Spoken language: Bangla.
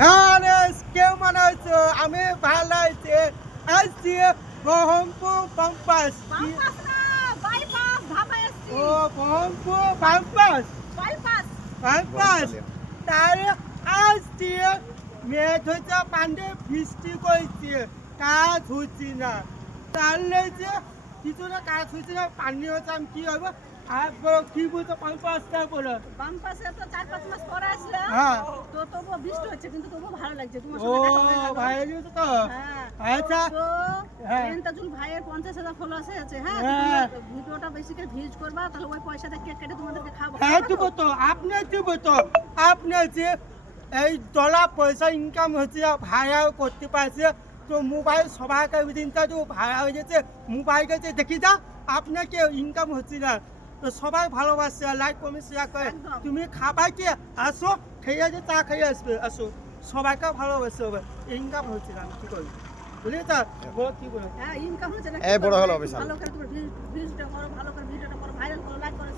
হ্যাঁ রে, কেউ মনে হচ্ছে আমি ভালো আছি। আসছি বহরমপুর বামপাস। বামপাস না, বাইপাস ঢাকায় এসছি। ও বহরমপুর বামপাস বাইপাস। বামপাস তাহলে আসছি মেঘ হচ্ছে পান্ডে বৃষ্টি করছে, কাজ হচ্ছে না। তাহলে যে কিছু না কাজ হচ্ছে না, পানি হচ্ছে আমি কি হবে আর বলো কি বলতো বামপাসটা বলো। বামপাসে তো 4-5 মাস পরে আসলাম। হ্যাঁ। তো তবুও বৃষ্টি হচ্ছে, কিন্তু তবুও ভালো লাগছে। তোমার ও সঙ্গে দেখা হয়ে গেল। ভাই তো হ্যাঁ। আচ্ছা। তো হ্যাঁ। রেন্তাজুল ভাইয়ের 50,000 ফলোয়ার্স আছে। হ্যাঁ। হ্যাঁ। তো তোমরা ভিডিওটা বেশি করে ভিউজ করবা, তাহলে ওই পয়সাটা কেক কেটে তোমাদেরকে খাবো। হ্যাঁ দিব তো, আপনার দিব তো। আপনার যে এই ডলার পয়সা ইনকাম হচ্ছে, ভাড়াও করতে পারছে, তো মোবাইল সবাইকে দিনটা তো ভাড়া হয়ে যাচ্ছে, মোবাইল কাছে দেখি যা আপনাকে ইনকাম হচ্ছে না। তো সবাই ভালোবাসছে, লাইক কমেন্ট শেয়ার করে। একদম। তুমি খাবাইকে আসো, খেয়ে যে চা খেয়ে আসবে, আসো সবাইকে ভালোবাসতে হবে। ইনকাম হচ্ছে না, আমি কি করবো বুঝলি তো? বলো কি বলো। হ্যাঁ, ইনকাম হচ্ছে না। এই বড় হলো বিশাল। ভালো করে তোমার ভিউজটা করো, ভালো করে ভিডিওটা করো, ভাইরাল করো, লাইক করো।